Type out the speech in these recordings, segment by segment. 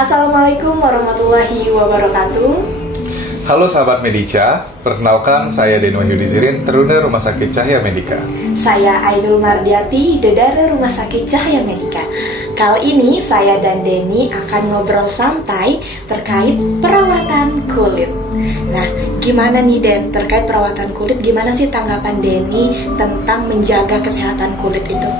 Assalamualaikum warahmatullahi wabarakatuh. Halo sahabat Medica, perkenalkan saya Denny Wahyudi Zirin, Teruna Rumah Sakit Cahya Medika. Saya Ainul Mardiati, Dedara Rumah Sakit Cahya Medika. Kali ini saya dan Denny akan ngobrol santai terkait perawatan kulit. Nah, gimana nih Den, terkait perawatan kulit, gimana sih tanggapan Denny tentang menjaga kesehatan kulit itu?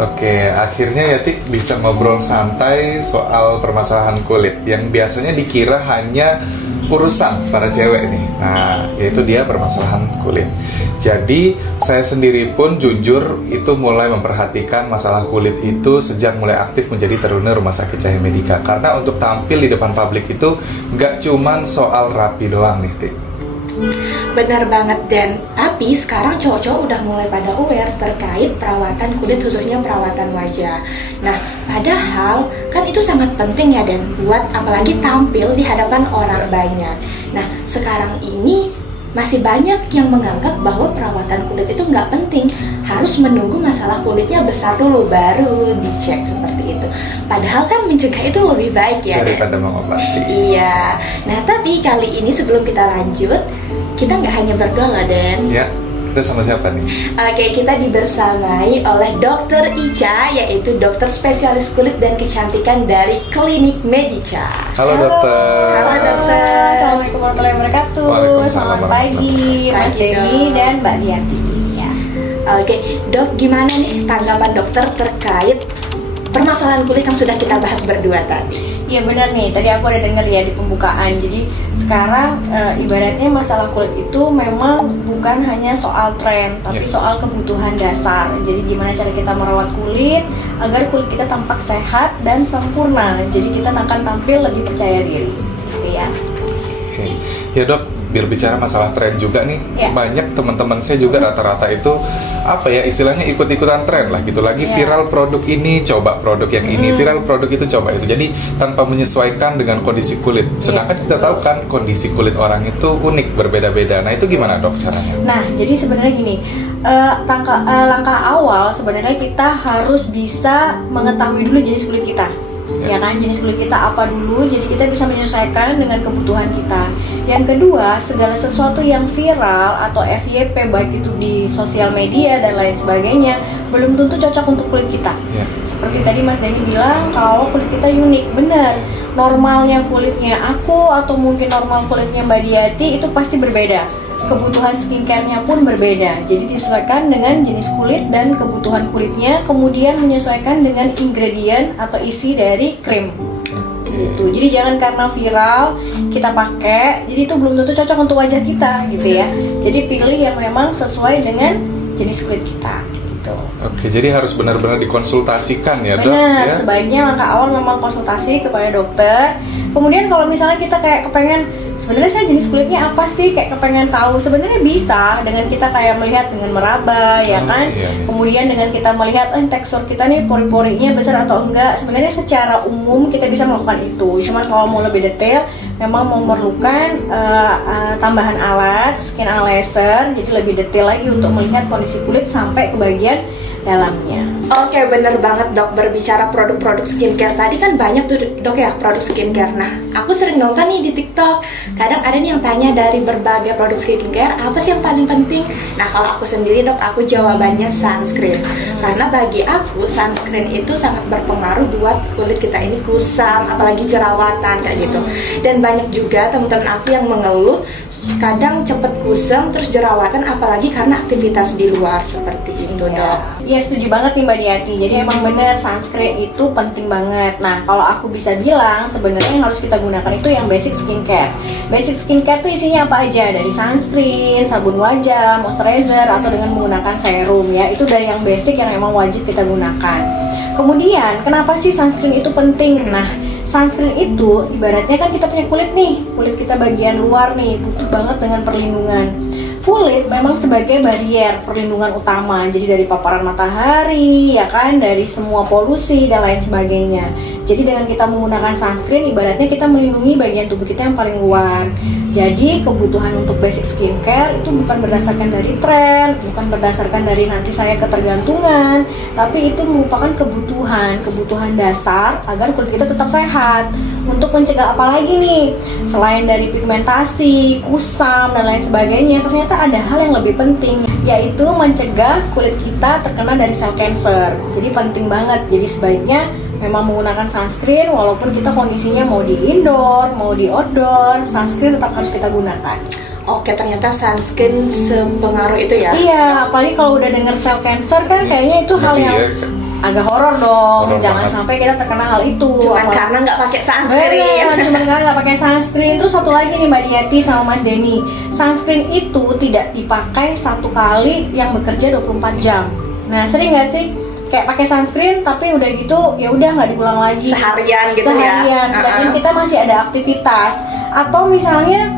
Oke, akhirnya ya Tik bisa ngobrol santai soal permasalahan kulit yang biasanya dikira hanya urusan para cewek nih. Nah, yaitu dia permasalahan kulit. Jadi, saya sendiri pun jujur itu mulai memperhatikan masalah kulit itu sejak mulai aktif menjadi Teruna Rumah Sakit Cahya Medika. Karena untuk tampil di depan publik itu nggak cuman soal rapi doang nih, Tik. Benar banget Dan, tapi sekarang cowok-cowok udah mulai pada aware terkait perawatan kulit, khususnya perawatan wajah. Nah, padahal kan itu sangat penting ya Dan, buat apalagi tampil di hadapan orang banyak. Nah, sekarang ini masih banyak yang menganggap bahwa perawatan kulit itu nggak penting, harus menunggu masalah kulitnya besar dulu baru dicek seperti itu. Padahal kan mencegah itu lebih baik ya daripada mengobati. Iya. Nah, tapi kali ini sebelum kita lanjut, kita nggak hanya berdua loh Den. Ya, kita sama siapa nih? Oke, kita dibersamai oleh Dokter Ica, yaitu dokter spesialis kulit dan kecantikan dari Klinik Medica. Halo dokter. Halo dokter. Assalamualaikum warahmatullahi wabarakatuh. Waalaikumsalam Selamat pagi Mas Denny dan Mbak Diati. Ya. Oke, Dok, gimana nih tanggapan dokter terkait permasalahan kulit yang sudah kita bahas berdua tadi? Iya benar nih, tadi aku ada dengar ya di pembukaan. Jadi sekarang ibaratnya masalah kulit itu memang bukan hanya soal tren, tapi soal kebutuhan dasar. Jadi gimana cara kita merawat kulit agar kulit kita tampak sehat dan sempurna. Jadi kita akan tampil lebih percaya diri, gitu ya. Oke. Ya dok, berbicara masalah tren juga nih, banyak teman-teman saya juga rata-rata itu apa ya istilahnya ikut-ikutan tren lah gitu, lagi viral produk ini coba produk yang ini, viral produk itu coba itu, jadi tanpa menyesuaikan dengan kondisi kulit. Sedangkan kita tahu kan kondisi kulit orang itu unik, berbeda-beda. Nah itu gimana dok caranya? Nah jadi sebenarnya gini, langkah awal sebenarnya kita harus bisa mengetahui dulu jenis kulit kita. Ya kan, jenis kulit kita apa dulu, jadi kita bisa menyesuaikan dengan kebutuhan kita. Yang kedua, segala sesuatu yang viral atau FYP baik itu di sosial media dan lain sebagainya belum tentu cocok untuk kulit kita. Seperti tadi Mas Denny bilang kalau kulit kita unik, benar. Normalnya kulitnya aku atau mungkin normal kulitnya Mbak Diati itu pasti berbeda. Kebutuhan skincare-nya pun berbeda. Jadi disesuaikan dengan jenis kulit dan kebutuhan kulitnya, kemudian menyesuaikan dengan ingredient atau isi dari krim. Gitu. Jadi jangan karena viral kita pakai, jadi itu belum tentu cocok untuk wajah kita, gitu ya. Jadi pilih yang memang sesuai dengan jenis kulit kita. Gitu. Oke, jadi harus benar-benar dikonsultasikan ya dok. Benar, sebaiknya langkah awal memang konsultasi kepada dokter. Kemudian kalau misalnya kita kayak kepengen sebenarnya saya jenis kulitnya apa sih, kayak kepengen tahu, sebenarnya bisa dengan kita kayak melihat dengan meraba ya kan. Kemudian dengan kita melihat tekstur kita nih pori-porinya besar atau enggak. Sebenarnya secara umum kita bisa melakukan itu. Cuman kalau mau lebih detail memang memerlukan tambahan alat skin analyzer, jadi lebih detail lagi untuk melihat kondisi kulit sampai ke bagian dalamnya. Oke, bener banget dok, berbicara produk-produk skincare tadi kan banyak tuh dok ya produk skincare. Nah, aku sering nonton nih di TikTok, kadang ada nih yang tanya dari berbagai produk skincare apa sih yang paling penting. Nah kalau aku sendiri dok, aku jawabannya sunscreen. Karena bagi aku sunscreen itu sangat berpengaruh buat kulit kita ini kusam, apalagi jerawatan kayak gitu. Dan banyak juga teman-teman aku yang mengeluh kadang cepet kusam terus jerawatan, apalagi karena aktivitas di luar seperti itu dok. Ya setuju banget nih Mbak Diati. Jadi emang bener sunscreen itu penting banget. Nah kalau aku bisa bilang sebenarnya yang harus kita gunakan itu yang basic skincare. Basic skincare tuh isinya apa aja, dari sunscreen, sabun wajah, moisturizer, atau dengan menggunakan serum ya. Itu udah yang basic yang emang wajib kita gunakan. Kemudian kenapa sih sunscreen itu penting? Nah sunscreen itu ibaratnya kan kita punya kulit nih, kulit kita bagian luar nih butuh banget dengan perlindungan. Kulit memang sebagai barrier perlindungan utama, jadi dari paparan matahari, ya kan, dari semua polusi dan lain sebagainya. Jadi dengan kita menggunakan sunscreen, ibaratnya kita melindungi bagian tubuh kita yang paling luar. Jadi kebutuhan untuk basic skincare itu bukan berdasarkan dari tren, bukan berdasarkan dari nanti saya ketergantungan, tapi itu merupakan kebutuhan dasar agar kulit kita tetap sehat. untuk mencegah apa lagi nih? Selain dari pigmentasi, kusam, dan lain sebagainya, ternyata ada hal yang lebih penting, yaitu mencegah kulit kita terkena dari sel cancer. Jadi penting banget, jadi sebaiknya memang menggunakan sunscreen walaupun kita kondisinya mau di indoor, mau di outdoor, sunscreen tetap harus kita gunakan. Oke, ternyata sunscreen sepengaruh itu ya? Iya, apalagi kalau udah denger sel cancer kan kayaknya itu hal yang agak horor dong. Jangan sampai kita terkena hal itu. Cuman karena nggak pakai sunscreen. Cuman karena nggak pakai sunscreen. Terus satu lagi nih Mbak Diati sama Mas Denny, sunscreen itu tidak dipakai satu kali yang bekerja 24 jam. Nah, sering nggak sih kayak pakai sunscreen tapi udah gitu ya udah nggak diulang lagi seharian gitu ya. Sedangkan kita masih ada aktivitas atau misalnya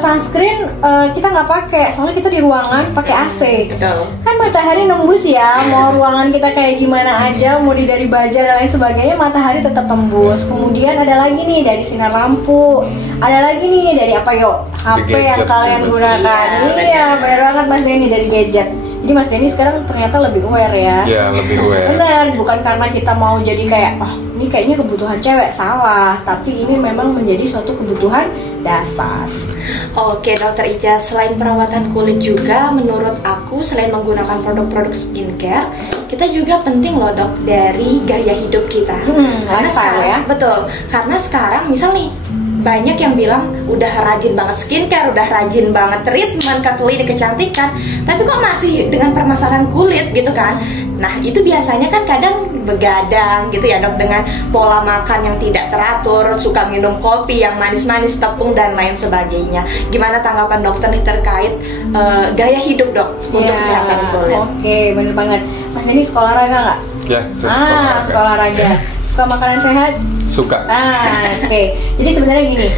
sunscreen kita nggak pakai, soalnya kita di ruangan pakai AC. Betul. Kan matahari nembus ya, mau ruangan kita kayak gimana aja, mau dari baja dan lain sebagainya, matahari tetap tembus. Kemudian ada lagi nih dari sinar lampu, ada lagi nih dari apa yuk? HP yang kalian gunakan. Iya, benar banget Mas Denny, dari gadget. Jadi Mas Denny sekarang ternyata lebih aware ya. Iya, lebih aware. Benar, bukan karena kita mau jadi kayak ini kayaknya kebutuhan cewek, salah. Tapi ini memang menjadi suatu kebutuhan dasar. Oke Dokter Ica, selain perawatan kulit juga menurut aku selain menggunakan produk-produk skincare, kita juga penting loh dok dari gaya hidup kita. Karena sekarang, ya? Betul, karena sekarang misal nih banyak yang bilang udah rajin banget skincare, udah rajin banget treatment ke klinik kecantikan, tapi kok masih dengan permasalahan kulit gitu kan. Nah itu biasanya kan kadang begadang gitu ya dok, dengan pola makan yang tidak teratur, suka minum kopi yang manis-manis, tepung dan lain sebagainya. Gimana tanggapan dokter nih terkait gaya hidup dok untuk kesehatan kulit? Oke, bener banget. Mas Denny suka olahraga nggak? Ya, saya suka olahraga. Suka makanan sehat? Suka. Oke. Jadi sebenarnya gini,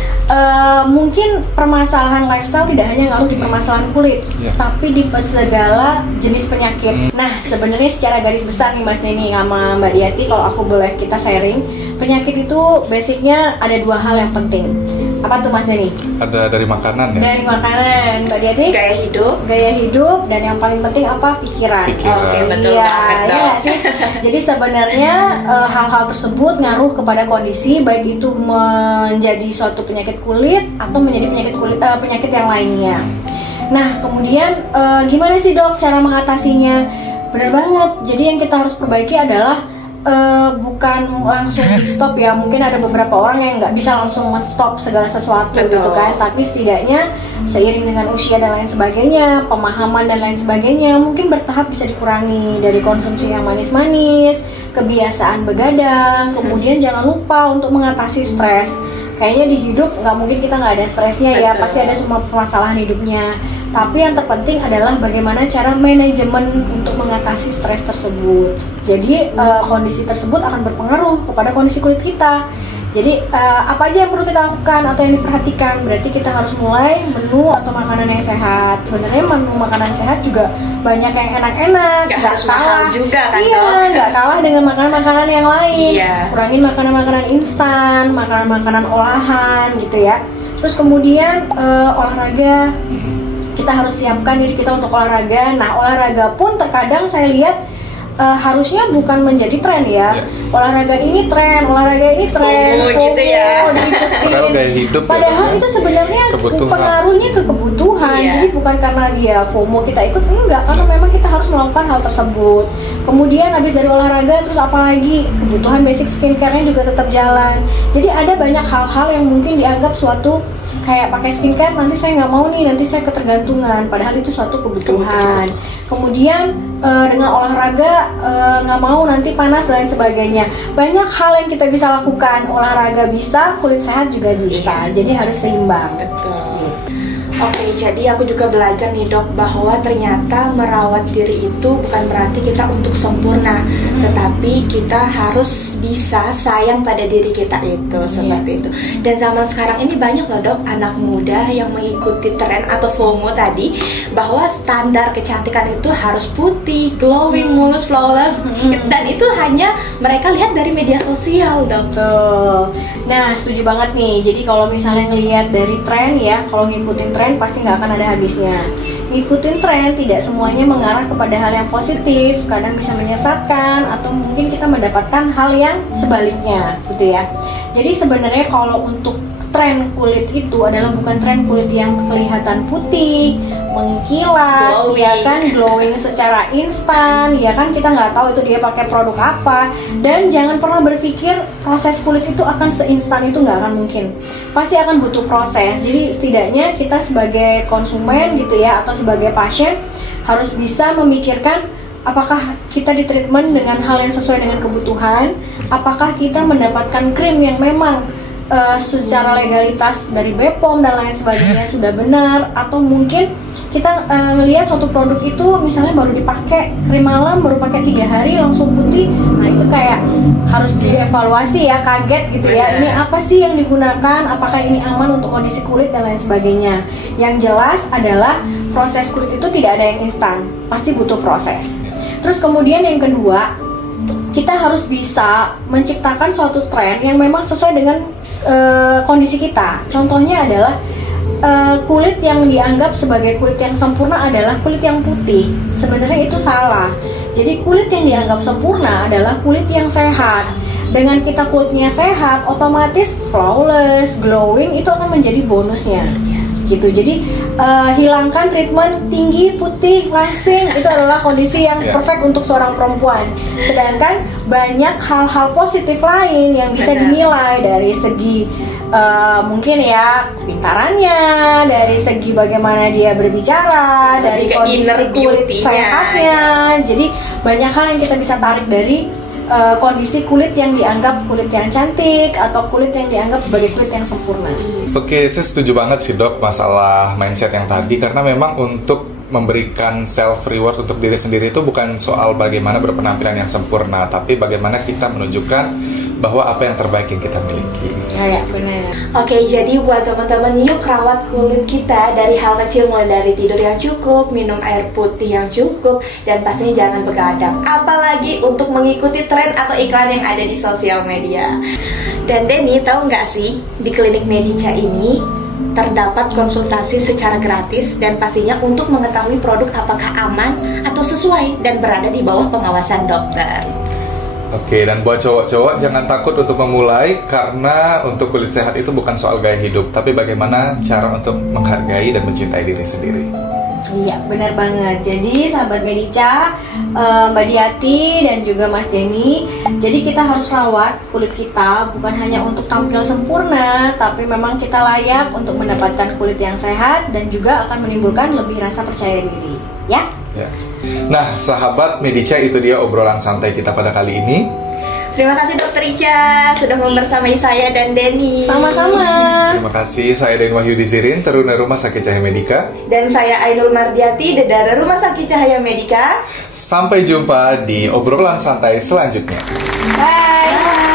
mungkin permasalahan lifestyle tidak hanya ngaruh di permasalahan kulit, tapi di segala jenis penyakit. Nah, sebenarnya secara garis besar nih Mas Denny sama Mbak Diati, kalau aku boleh kita sharing, penyakit itu basicnya ada dua hal yang penting. Apa tuh Mas Denny? Ada dari makanan ya? Dari makanan. Mbak Diati? Gaya hidup, dan yang paling penting apa? Pikiran. Oke, betul banget dok. Iya sih. Jadi sebenarnya hal-hal tersebut ngaruh kepada kondisi, baik itu menjadi suatu penyakit kulit atau menjadi penyakit yang lainnya. Nah, kemudian gimana sih dok cara mengatasinya? Benar banget. Jadi yang kita harus perbaiki adalah bukan langsung di stop ya. Mungkin ada beberapa orang yang nggak bisa langsung stop segala sesuatu. Betul. Gitu kan. Tapi setidaknya seiring dengan usia dan lain sebagainya, pemahaman dan lain sebagainya, mungkin bertahap bisa dikurangi dari konsumsi yang manis-manis, kebiasaan begadang. Kemudian jangan lupa untuk mengatasi stres. Kayaknya di hidup nggak mungkin kita nggak ada stresnya ya. Pasti ada semua permasalahan hidupnya. Tapi yang terpenting adalah bagaimana cara manajemen untuk mengatasi stres tersebut. Jadi kondisi tersebut akan berpengaruh kepada kondisi kulit kita. Jadi apa aja yang perlu kita lakukan atau yang diperhatikan? Berarti kita harus mulai menu atau makanan yang sehat. Sebenarnya menu makanan sehat juga banyak yang enak-enak. Gak kalah juga kan dok? Iya, nggak kalah dengan makanan-makanan yang lain. Iya. Kurangin makanan-makanan instan, makanan-makanan olahan gitu ya. Terus kemudian olahraga. Kita harus siapkan diri kita untuk olahraga. Nah, olahraga pun terkadang saya lihat harusnya bukan menjadi tren ya. Olahraga ini tren, FOMO gitu ya. Padahal gaya hidup. Padahal itu sebenarnya pengaruhnya ke kebutuhan. Jadi bukan karena dia FOMO kita ikut, enggak, karena memang kita harus melakukan hal tersebut. Kemudian habis dari olahraga terus apalagi kebutuhan basic skincare-nya juga tetap jalan. Jadi ada banyak hal-hal yang mungkin dianggap suatu kayak pakai skincare nanti saya nggak mau nih, nanti saya ketergantungan, padahal itu suatu kebutuhan. Kemudian dengan olahraga nggak mau nanti panas dan lain sebagainya. Banyak hal yang kita bisa lakukan. Olahraga bisa, kulit sehat juga bisa. Jadi harus seimbang. Betul. Oke, jadi aku juga belajar nih dok bahwa ternyata merawat diri itu bukan berarti kita untuk sempurna, tetapi kita harus bisa sayang pada diri kita itu, seperti itu. Dan zaman sekarang ini banyak loh dok anak muda yang mengikuti tren atau FOMO tadi, bahwa standar kecantikan itu harus putih, glowing, mulus, flawless, dan itu hanya mereka lihat dari media sosial dok. Betul. Nah, setuju banget nih. Jadi kalau misalnya ngelihat dari tren ya, kalau ngikutin tren pasti nggak akan ada habisnya. ngikutin tren tidak semuanya mengarah kepada hal yang positif, kadang bisa menyesatkan atau mungkin kita mendapatkan hal yang sebaliknya gitu ya. Jadi sebenarnya kalau untuk tren kulit itu adalah bukan tren kulit yang kelihatan putih, mengkilat, glowing, ya kan, glowing secara instan, ya kan, kita nggak tahu itu dia pakai produk apa. Dan jangan pernah berpikir proses kulit itu akan seinstan itu, nggak akan mungkin. Pasti akan butuh proses. Jadi setidaknya kita sebagai konsumen gitu ya, atau sebagai pasien harus bisa memikirkan apakah kita di treatment dengan hal yang sesuai dengan kebutuhan, apakah kita mendapatkan krim yang memang secara legalitas dari BPOM dan lain sebagainya sudah benar, atau mungkin kita melihat suatu produk itu misalnya baru dipakai krim malam, baru pakai 3 hari langsung putih. Nah itu kayak harus dievaluasi ya, kaget gitu ya, ini apa sih yang digunakan, apakah ini aman untuk kondisi kulit dan lain sebagainya. Yang jelas adalah proses kulit itu tidak ada yang instan, pasti butuh proses. Terus kemudian yang kedua, kita harus bisa menciptakan suatu tren yang memang sesuai dengan kondisi kita. Contohnya adalah kulit yang dianggap sebagai kulit yang sempurna adalah kulit yang putih. Sebenarnya itu salah. Jadi kulit yang dianggap sempurna adalah kulit yang sehat. Dengan kita kulitnya sehat, otomatis flawless, glowing itu akan menjadi bonusnya. Gitu. Jadi hilangkan treatment tinggi, putih, langsing, itu adalah kondisi yang perfect untuk seorang perempuan. Sedangkan banyak hal-hal positif lain yang bisa dinilai dari segi mungkin ya pintarannya, dari segi bagaimana dia berbicara, dari kondisi kulit sehatnya. Jadi banyak hal yang kita bisa tarik dari kondisi kulit yang dianggap kulit yang cantik atau kulit yang dianggap sebagai kulit yang sempurna. Oke, saya setuju banget sih dok masalah mindset yang tadi, karena memang untuk memberikan self reward untuk diri sendiri itu bukan soal bagaimana berpenampilan yang sempurna, tapi bagaimana kita menunjukkan bahwa apa yang terbaik yang kita miliki. Ya, benar. Oke, jadi buat teman-teman, yuk rawat kulit kita dari hal kecil, mulai dari tidur yang cukup, minum air putih yang cukup, dan pastinya jangan begadang. Apalagi untuk mengikuti tren atau iklan yang ada di sosial media. Dan Denny, tahu nggak sih, di klinik Medica ini terdapat konsultasi secara gratis dan pastinya untuk mengetahui produk apakah aman atau sesuai dan berada di bawah pengawasan dokter. Oke, dan buat cowok-cowok jangan takut untuk memulai, karena untuk kulit sehat itu bukan soal gaya hidup, tapi bagaimana cara untuk menghargai dan mencintai diri sendiri. Iya, benar banget. Jadi sahabat Medica, Mbak Diati dan juga Mas Denny, jadi kita harus rawat kulit kita bukan hanya untuk tampil sempurna, tapi memang kita layak untuk mendapatkan kulit yang sehat dan juga akan menimbulkan lebih rasa percaya diri. Ya? Ya. Nah, sahabat Medica, itu dia obrolan santai kita pada kali ini. Terima kasih Dokter Ica sudah membersamai saya dan Denny. Sama-sama. Terima kasih, saya Den Wahyudi Zirin, Teruna Rumah Sakit Cahaya Medica. Dan saya Ainul Mardiati, Dedara Rumah Sakit Cahaya Medica. Sampai jumpa di obrolan santai selanjutnya. Bye.